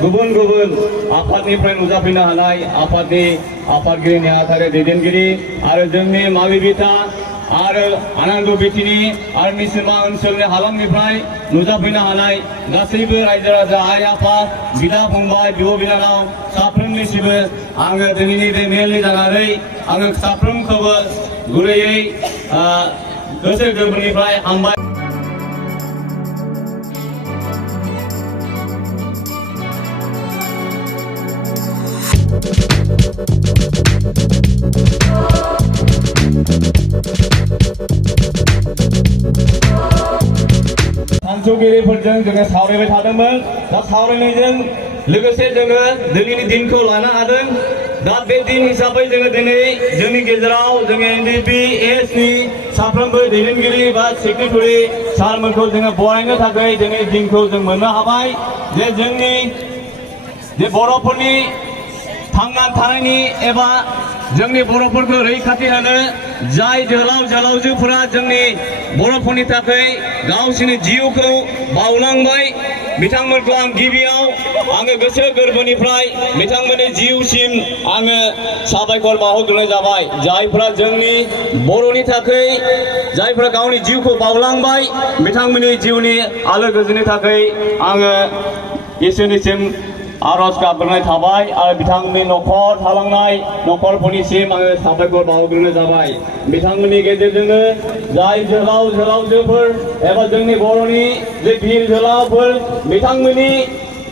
गुबुन आफादनिफ्राय नुजाफैनो हानाय आफादगिरि नेहाथारि दैदेनगिरि आरो जोंनि मावि बिथा आरो आनन्द बिटिनि आरो निसिमा ओनसोलनि हालामनिफ्राय नुजाफैनो हानाय गासैबो रायजो राजा आइ आफा बिदा फंबाय बिब' बिनानाव साफ्रोमनिसिमबो आङो दिनैनि बे मेलनि जानानै आङो साफ्रोमखौबो गुरैयै गोसो गोरबोनिफ्राय हामबाय। सानथौगिरिफोरजों जोङो सावरायबाय थादोंमोन। दा सावरायनायजों लोगोसे जोङो दिनैनि दिनखौ लानो हादों। दा बे दिन हिसाबै जोङो दिनै जोंनि गेजेराव जोङो NDPS नि साफ्रोमबो दैदेनगिरि बा सेक्रेटारि सारमोनखौ जोङो बरायनो थाखाय दिनै दिनखौ जों मोननो हाबाय। जे जोंनि बर'फोरनि थांनानै थानायनि एबा जोंनि बर'फोरखौ रैखाथि होनो जाय जोहोलाव जोहोलावजोफोरा जोंनि बर'फोरनि थाखाय गावसोरनि जिउखौ बावलांबाय, बिथांमोनखौ आं गिबियाव आङो गोसो गोरबोनिफ्राय बिथांमोननि जिउसिम आङो साबायखर बावहरग्रोनाय जाबाय। जायफोरा जोंनि बर'नि थाखाय जायफोरा गावनि जिउखौ बावलांबाय, बिथांमोननि जिउनि आलो गोजोननि थाखाय आङो इसोरनिसिम आरज गाबग्रोनाय थाबाय आरो बिथांमोननि न'खर थालांनाय न'खरफोरनिसिम आङो साबायखर बावग्रोनाय जाबाय। बिथांमोननि गेजेरजोंनो जाय जोहोलाव जोहोलावजोफोर एबा जोंनि बर'नि जे बिर जोहोलावफोर बिथांमोननि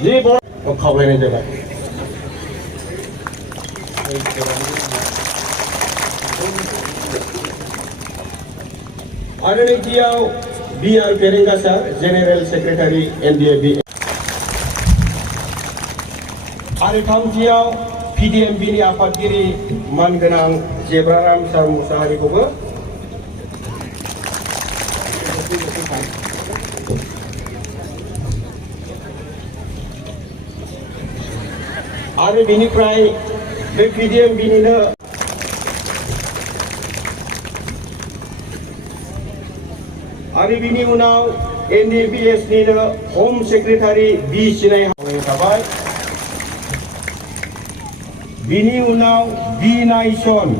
जि बर' खावलायनाय जाबाय। आरो नैथियाव B.R. बेरेंगासा जेनेरेल सेक्रेटारि NDAB आरो थामथियाव PDMB नि आफादगिरि मानगोनां जेब्राराम सार मुसाहारिखौबो आरो बेनिफ्राय बे PDMB निनो आरो बिनि उनाव NDPS निनो हम सेक्रेटारि बि सिनाय थाबाय। बिनि उनाव बि नाइसन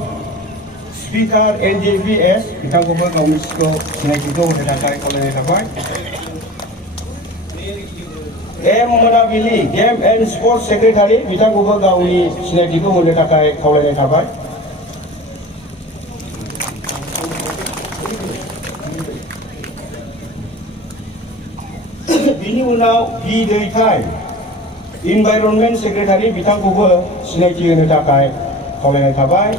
स्पिकार NDPS बिथांखौबो गावनि सिनायथिखौ होनो थाखाय खावलायनाय थाबाय। M मोनाबिलि गेम एन्ड स्पर्ट्स सेक्रेटारि बिथांखौबो गावनि सिनायथिखौ होनो थाखाय खावलायनाय थाबाय। बिनि उनाव बि दैथाय इनभाइरनमेन्ट सेक्रेटारि बिथांखौबो सिनायथि होनो थाखाय खावलायनाय थाबाय।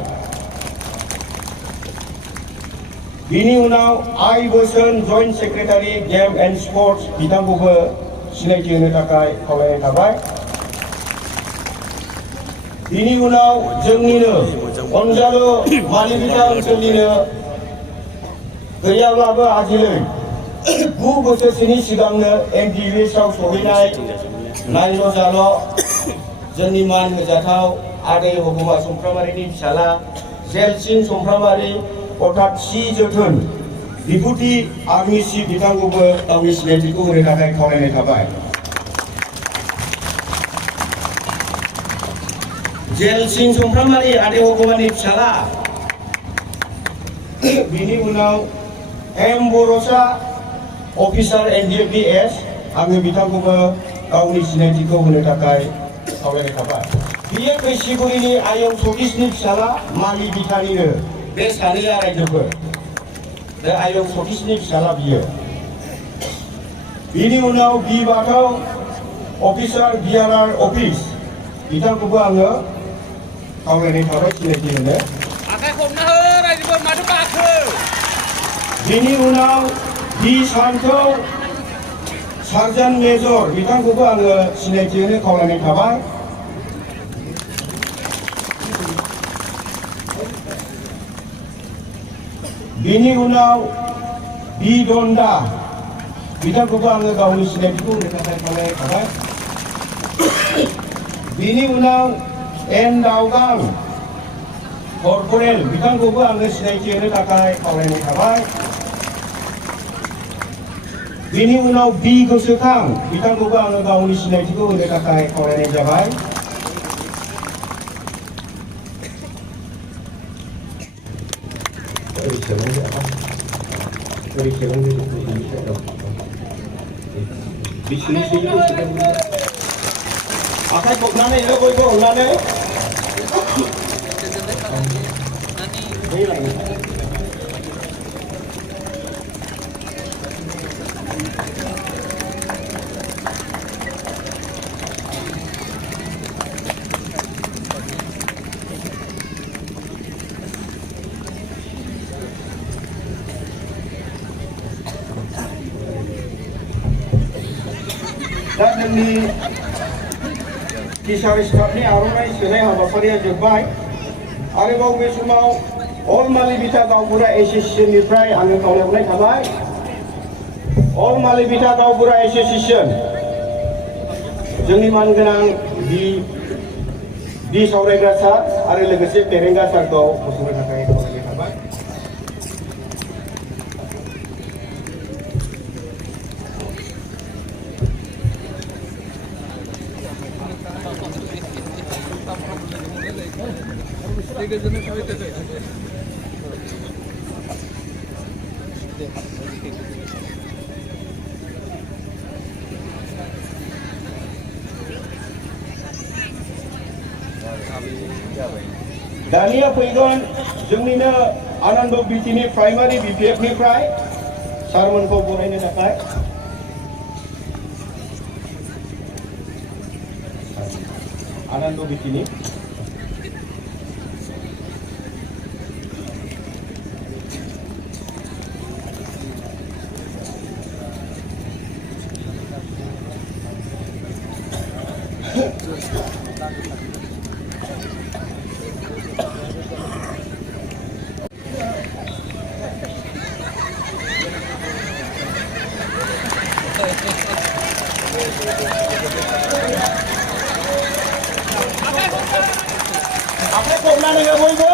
बिनि उनाव आइ बोसोन joint secretary game and sports बिथांखौबो सिनायथि होनो थाखाय खावलायनाय थाबाय। बिनि उनाव जोंनिनो अनजालु मालिबिटा ओनसोलनिनो गैयाब्लाबो आजिलै 9 बोसोरसोनि सिगांनो NDPS आव सहैनाय नायल' जाल' जोंनि मान होजाथाव आदै हगमा समफ्रामारिनि फिसाला जेलसिं समफ्रामारि अर्थात सि जोथोन डिपुटि आर्मि चिफ बिथांखौबो गावनि सिनायथिखौ होनो थाखाय खावलायनाय थाबाय। जेलसिं समफ्रामारि आदै हगमानि फिसाला बिनि उनाव M बर'सा अफिसार NDPS आङो बिथांखौबो गावनि सिनायथिखौ होनो थाखाय खावलायनाय थाबाय। बियो कैसिगुरिनि आयं सतीशनि फिसाला मालि बिथानिनो बे सानैया रायजोफोर बे आयं सतीशनि फिसाला बियो। बिनि उनाव बि बाथौ अफिसार BRR अफिस बिथांखौबो आङो खावलायनाय थाबाय सिनायथि होनो। बिनि उनाव बि सान्थौ सार्जेन्ट मेजर बिथांखौबो आङो सिनायथि होनो खावलायनाय थाबाय। बिनि उनाव बि दन्दा बिथांखौबो आङो गावनि सिनायथिखौ होनो थाखाय खावलायनाय थाबाय। बिनि उनाव N दावगां कर्परेल बिथांखौबो आङो सिनायथि होनो थाखाय खावलायनाय थाबाय। बिनि उनाव बि गोसोखां बिथांखौबो आङो गावनि सिनायथिखौ होनो थाखाय खावलायनाय जाबाय। आखाइ खबनानै हो बयबो अननानै दा जोंनि टिचार स्टाफनि आर'नाइ सोनाय हाबाफारिया जोब्बाय। आरोबाव बे समाव अल मालिबिटा गावबुरा एसोसिएसननिफ्राय आङो खावलायहरनाय थाबाय। अल मालिबिटा गावबुरा एसोसिएसन जोंनि मानगोनां बि सावरायग्रा सार आरो लोगोसे फेरेंगा सारखौ गसंनो थाखाय खावलायनाय थाबाय। दानिया फैगोन जोंनिनो आनन्द बिटिनि प्राइमारि बिपिएफनिफ्राय सारमोनखौ बरायनो थाखाय आनन्द बिटिनि आखाइ खबनानै हो बयबो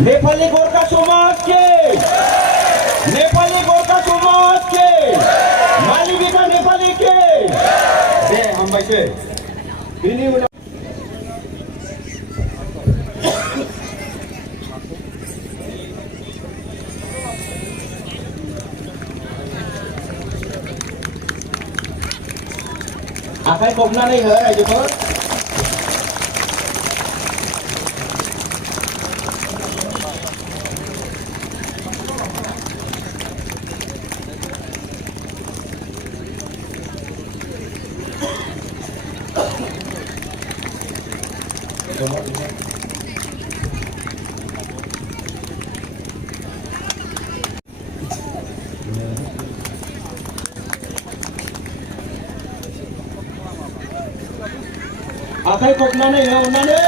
नेपाली गोर्खा समाज के मालिबिटा नेपाली के दे हामबायसै। बिनि उनाव आखाइ खबनानै हो रायजोफोर। आखाइ खबनानै हो अननानै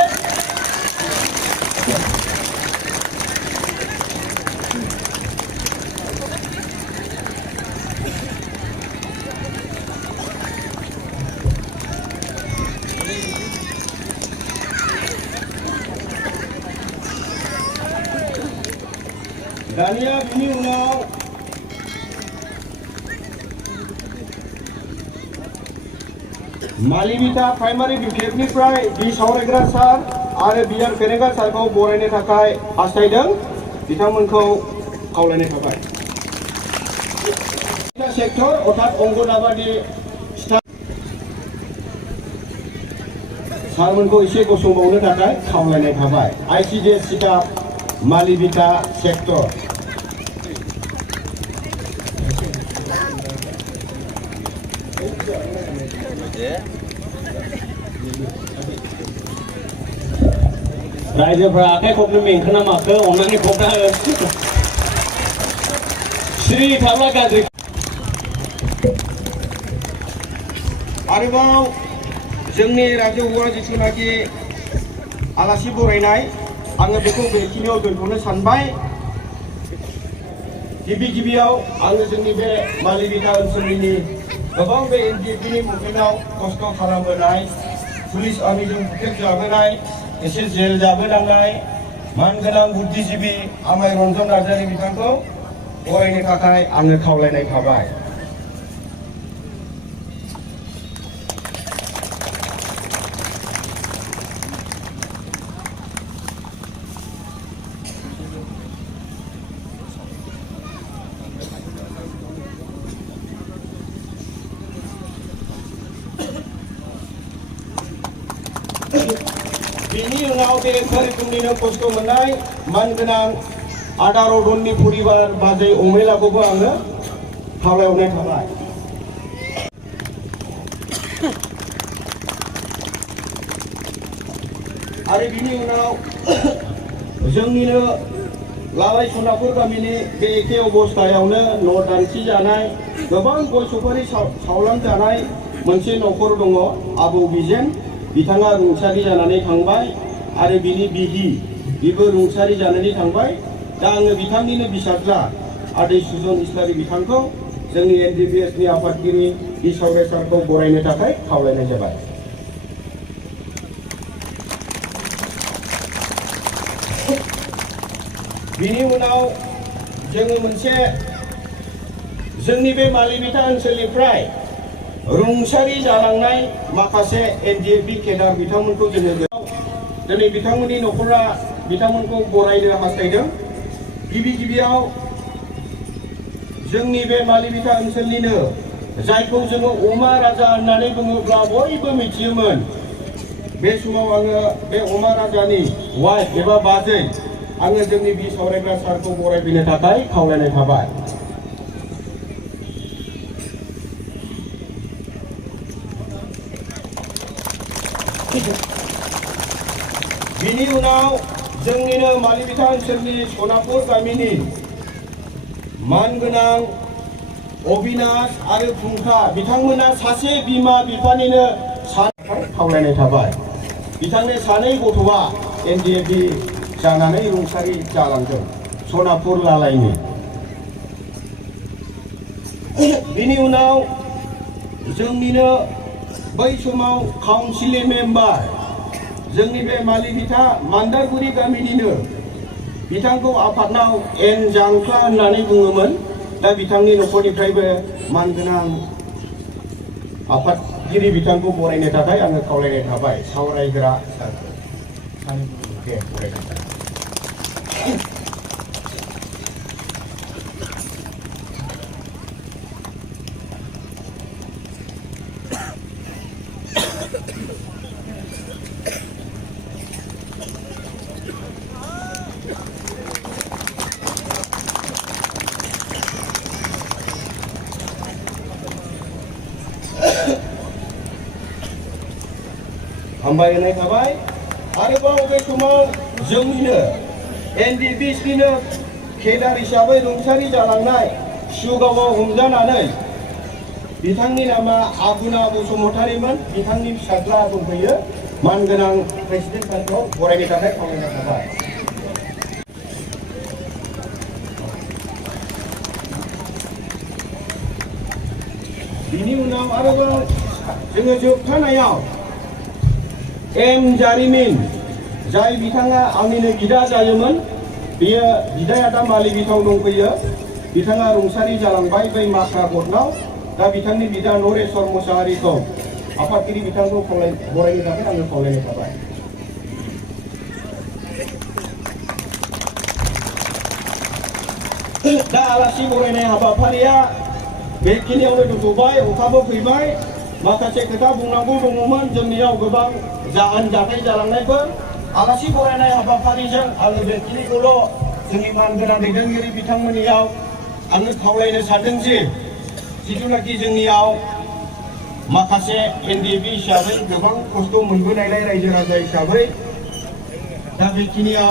दानिया बिनि उनाव मालिबिटा प्राइमारि बिपिएफनिफ्राय बि सावरायग्रा सार आरो बिआर फेरेंगा सारखौ बरायनो थाखाय हास्थायदों। बिथांमोनखौ खावलायनाय थाबाय। सेक्टर अर्थात अंगनाबादि सारमोनखौ एसे गसंबावनो थाखाय खावलायनाय थाबाय। आइसिडिएस स्टाफ मालिबिटा सेक्टर रायजोफ्रा आखाइ खबनो मेंखोना माखो अननानै खबना हो। सिरि थाब्ला गाज्रि। आरोबाव जोंनि राजौआ जिथुनाखि आलासि बरायनाय आङो बेखौ बेखिनियाव दोनथ'नो सानबाय। गिबियाव आङो जोंनि बे मालिबिटा ओनसोलनि गोबां बे एनडिएफबिनि मुभमेन्टआव खस्थ' खालामबोनाय पुलिस आर्मिजों बुथेर जाबोनाय एसे जेल जाबोनांनाय मानगोनां बुद्धिजिबि आमाय रन्जन नार्जारि बिथांखौ बरायनो थाखाय आङो खावलायनाय थाबाय। बिनि उनाव बे रोखोमनिनो खस्थ' मोननाय मानगोनां आदा रतननि परिबार बाजै अमेलाखौबो आङो खावलायहरनाय थाबाय। आरो बिनि उनाव जोंनिनो लालाय सनापुर गामिनि बे एखे अबस्थायावनो न' दानसि जानाय गोबां गय सुपारि सावलांजानाय मोनसे न'खर दङ आबौ बिजेन बिथाङा रुंसारि जानानै थांबाय आरो बिनि बिहि बेबो रुंसारि जानानै थांबाय। दा आङो बिथांनिनो बिसाज्ला आदै सुजन इस्लारि बिथांखौ जोंनि एनडिपिएसनि आफादगिरि बि सावराय सारखौ बरायनो थाखाय खावलायनाय जाबाय। बिनि उनाव जोङो मोनसे जोंनि बे मालिबिथा ओनसोलनिफ्राय रुंसारि जालांनाय माखासे एनडिएफबि केडार बिथांमोनखौ जोङो दिनै बिथांमोननि न'खरा बिथांमोनखौ बरायनो हास्थायदों। गिबियाव जोंनि बे मालिबिथा ओनसोलनिनो जायखौ जोङो अमा राजा होननानै बुङोब्ला बयबो मिथियोमोन। बे समाव आङो बे अमा राजानि वाइफ एबा बाजै आङो जोंनि बि सावरायग्रा सारखौ बरायबोनो थाखाय खावलायनाय थाबाय। बिनि उनाव जोंनिनो मालिबिथा ओनसोलनि सनापुर गामिनि मानगोनां अबिनाश आरो फुंखा बिथांमोना सासे बिमा बिफानिनो खावलायनाय थाबाय। बिथांनि सानै गथ'आ एनडिएफबि जानानै रुंसारि जालांदों सनापुर लालायनि। बिनि उनाव जोंनिनो बै समाव काउन्सिलनि मेम्बार जोंनि बे मालिबिथा मान्दारगुरि गामिनिनो बिथांखौ आफादनाव एन जांख्ला होननानै बुङोमोन। दा बिथांनि न'खरनिफ्रायबो मानगोनां आफादगिरि बिथांखौ बरायनो थाखाय आङो खावलायनाय थाबाय सावरायग्रा सारखौ। हामबायनाय थाबाय। आरोबाव बे समाव जोंनिनो एनडिपिएसनिनो केडार हिसाबै रुंसारि जालांनाय सुगावआव हमजानानै बिथांनि नामा आगुना बसुमतारीमोन। बिथांनि फिसाज्ला दंफैयो मानगोनां प्रेसिडेन्ट सारखौ बरायनो थाखाय खावलायनाय थाबाय। बिनि उनाव आरोबाव जोङो जोबथानायाव एम जारिमिन जाय बिथाङा आंनिनो बिदा जायोमोन बियो बिदाया दा मालिबिथाव दंफैयो। बिथाङा रुंसारि जालांबाय बै माख्रा गटनाव। दा बिथांनि बिदा नरेश्वर मोसाहारिखौ आफादगिरि बिथांखौ बरायनो थाखाय आङो खावलायनाय थाबाय। दा आलासि बरायनाय हाबाफारिया बेखिनियावनो दोनथ'बाय। अखाबो फैबाय। माखासे खोथा बुंनांगौ दङमोन जोंनियाव गोबां जाहोन जाथाय जालांनायफोर। आलासि बरायनाय हाबाफारिजों आङो बेखिनिखौल' जोंनि मानगोनां दैदेनगिरि बिथांमोननियाव आङो खावलायनो सानदों जे जिथुनाखि जोंनियाव माखासे एनडिएफबि हिसाबै गोबां खस्थ' मोनबोनायलाय रायजो राजा हिसाबै दा बेखिनियाव